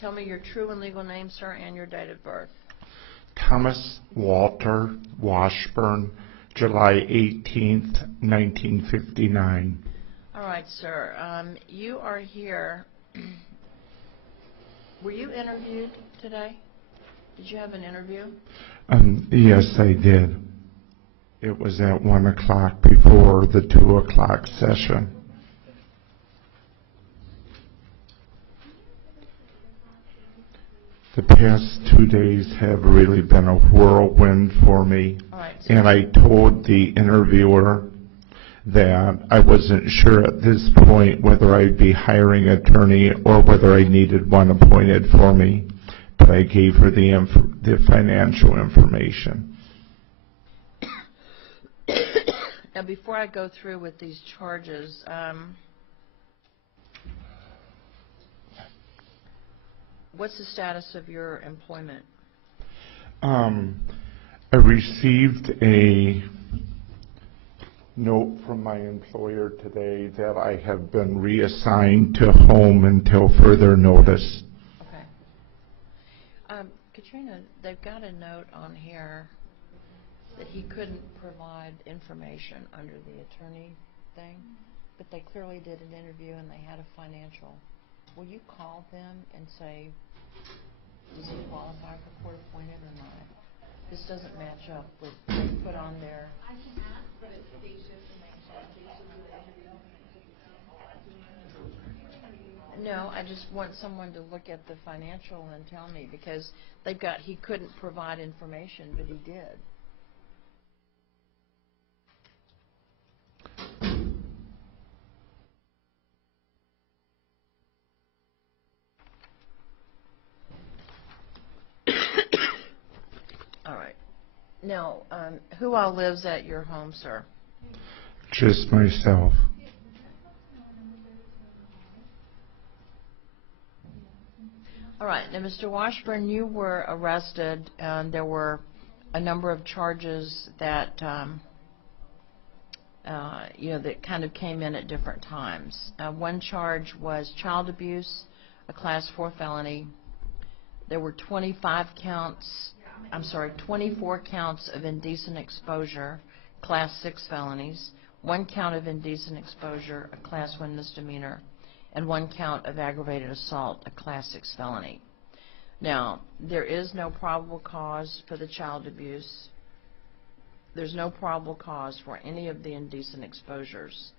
Tell me your true and legal name, sir, and your date of birth. Thomas Walter Washburn, July 18th, 1959. All right, sir. You are here. Were you interviewed today? Did you have an interview? Yes, I did. It was at 1 o'clock before the 2 o'clock session. The past 2 days have really been a whirlwind for me. All right, and I told the interviewer that I wasn't sure at this point whether I'd be hiring an attorney or whether I needed one appointed for me. But I gave her the financial information. Now, before I go through with these charges, what's the status of your employment? I received a note from my employer today that I have been reassigned to home until further notice. Okay. Katrina, they've got a note on here that he couldn't provide information under the attorney thing, but they clearly did an interview and they had a financial. Will you call them and say, does he qualify for court appointed or not? This doesn't match up with what they put on there. I can ask, but it's day shift and night shift. Day shift do the interview. No, I just want someone to look at the financial and tell me, because they've got he couldn't provide information, but he did. All right. Now, who all lives at your home, sir? Just myself. All right. Now, Mr. Washburn, you were arrested, and there were a number of charges that, that kind of came in at different times. One charge was child abuse, a Class 4 felony. There were 24 counts of indecent exposure, Class 6 felonies, 1 count of indecent exposure, a Class 1 misdemeanor, and 1 count of aggravated assault, a Class 6 felony. Now, there is no probable cause for the child abuse. There's no probable cause for any of the indecent exposures.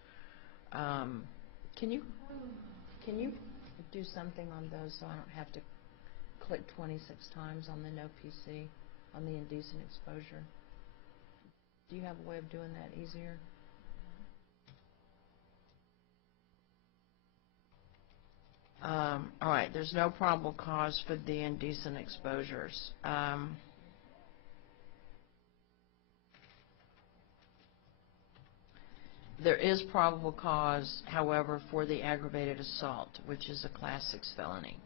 Can you do something on those so I don't have to click 26 times on the no PC on the indecent exposure? Do you have a way of doing that easier? All right, there's no probable cause for the indecent exposures. There is probable cause, however, for the aggravated assault, which is a Class 6 felony.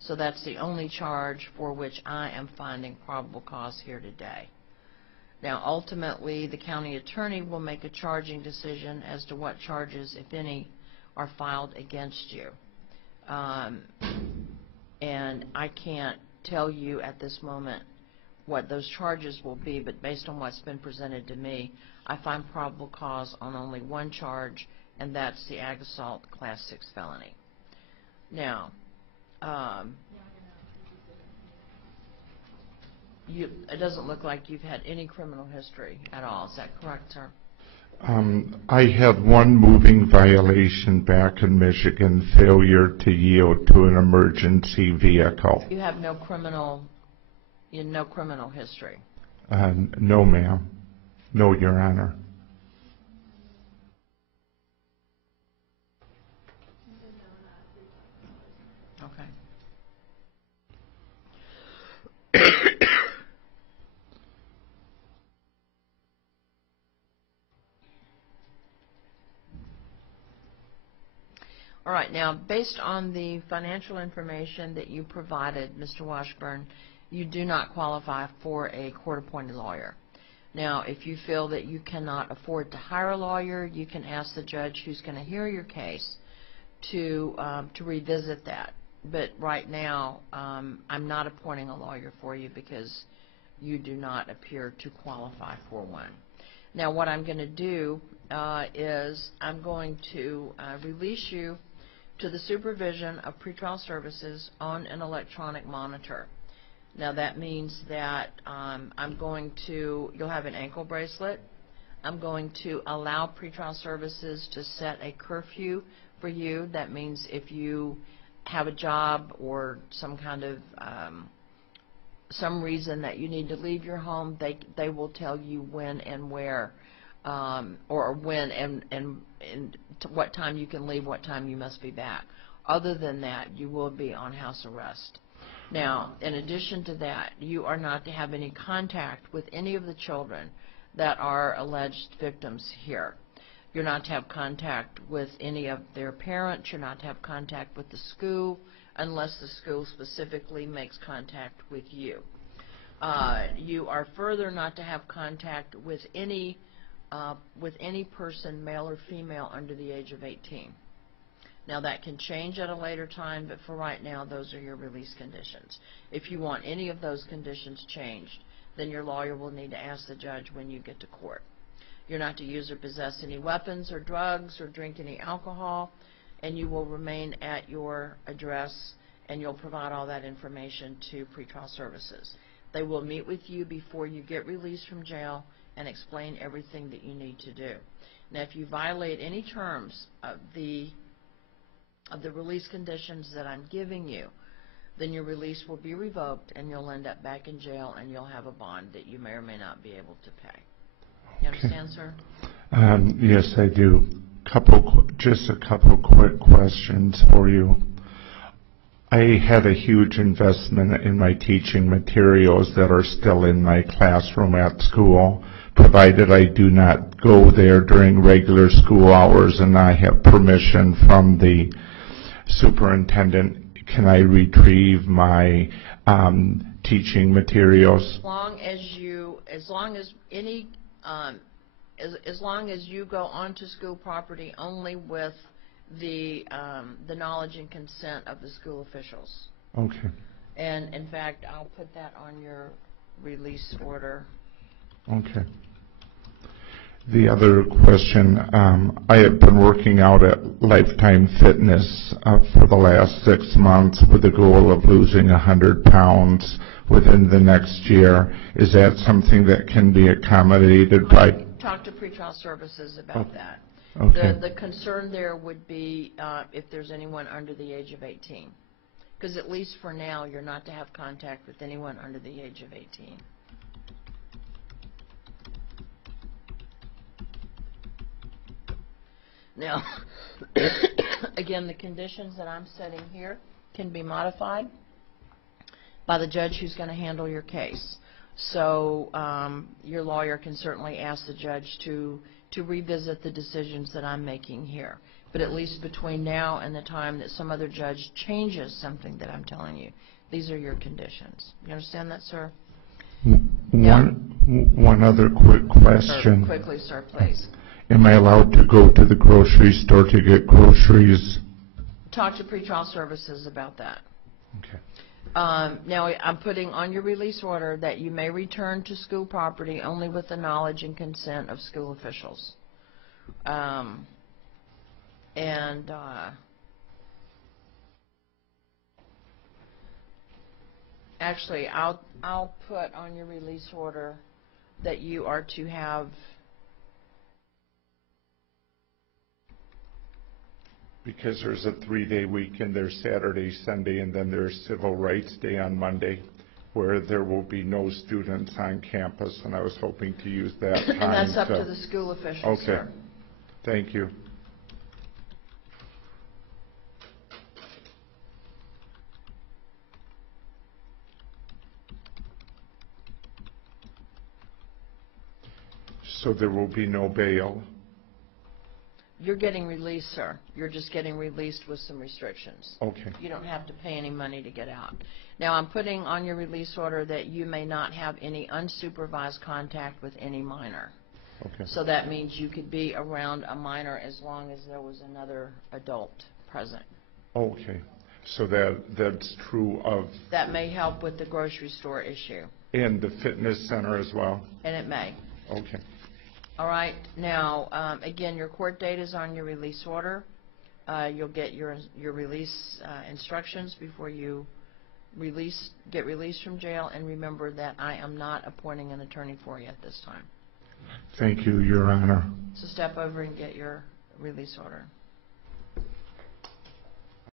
So that's the only charge for which I am finding probable cause here today. Now, ultimately, the county attorney will make a charging decision as to what charges, if any, are filed against you. And I can't tell you at this moment what those charges will be, but based on what's been presented to me, I find probable cause on only one charge, and that's the ag assault Class 6 felony. Now, it doesn't look like you've had any criminal history at all. Is that correct, sir? I had one moving violation back in Michigan, failure to yield to an emergency vehicle. You have no criminal history? No, ma'am. No, Your Honor. Okay. All right, now, based on the financial information that you provided, Mr. Washburn, you do not qualify for a court-appointed lawyer. Now, if you feel that you cannot afford to hire a lawyer, you can ask the judge who's going to hear your case to revisit that. but right now, I'm not appointing a lawyer for you because you do not appear to qualify for one. Now, what I'm going to do is I'm going to release you to the supervision of pretrial services on an electronic monitor. Now, that means that you'll have an ankle bracelet. I'm going to allow pretrial services to set a curfew for you. That means if you have a job or some kind of some reason that you need to leave your home, they will tell you when and where, or when and to what time you can leave, what time you must be back. Other than that, you will be on house arrest. Now, in addition to that, you are not to have any contact with any of the children that are alleged victims here. You're not to have contact with any of their parents. You're not to have contact with the school unless the school specifically makes contact with you. You are further not to have contact with any person, male or female, under the age of 18. Now, that can change at a later time, but for right now, those are your release conditions. If you want any of those conditions changed, then your lawyer will need to ask the judge when you get to court. You're not to use or possess any weapons or drugs or drink any alcohol, and you will remain at your address, and you'll provide all that information to pretrial services. They will meet with you before you get released from jail and explain everything that you need to do. Now, if you violate any terms of the release conditions that I'm giving you, then your release will be revoked and you'll end up back in jail and you'll have a bond that you may or may not be able to pay. You understand, sir? Yes, I do. Just a couple quick questions for you. I had a huge investment in my teaching materials that are still in my classroom at school, provided I do not go there during regular school hours and I have permission from the superintendent. Can I retrieve my teaching materials? As long as you go onto school property only with the knowledge and consent of the school officials. Okay. And in fact, I'll put that on your release order. Okay. The other question, I have been working out at Lifetime Fitness for the last 6 months with the goal of losing 100 pounds within the next year. Is that something that can be accommodated by? Talk to pretrial services about that. Okay. The concern there would be if there's anyone under the age of 18. Because at least for now, you're not to have contact with anyone under the age of 18. Now, again, the conditions that I'm setting here can be modified by the judge who's going to handle your case. So your lawyer can certainly ask the judge to revisit the decisions that I'm making here. But at least between now and the time that some other judge changes something that I'm telling you, these are your conditions. You understand that, sir? One other quick question. Quickly, sir, please. Am I allowed to go to the grocery store to get groceries? Talk to pretrial services about that. Okay. Now, I'm putting on your release order that you may return to school property only with the knowledge and consent of school officials. Actually, I'll put on your release order that you are to have. Because there's a 3-day weekend, there's Saturday, Sunday, and then there's Civil Rights Day on Monday, where there will be no students on campus, and I was hoping to use that time. And that's up to the school officials, okay. Sir. Thank you. So there will be no bail? You're getting released, sir. You're just getting released with some restrictions. Okay. You don't have to pay any money to get out. Now, I'm putting on your release order that you may not have any unsupervised contact with any minor. Okay. So that means you could be around a minor as long as there was another adult present. Okay. So that's true of, That may help with the grocery store issue, and the fitness center as well? and it may. Okay. All right, now, again, your court date is on your release order. You'll get your release instructions before you get released from jail, and remember that I am not appointing an attorney for you at this time. Thank you, Your Honor. So step over and get your release order.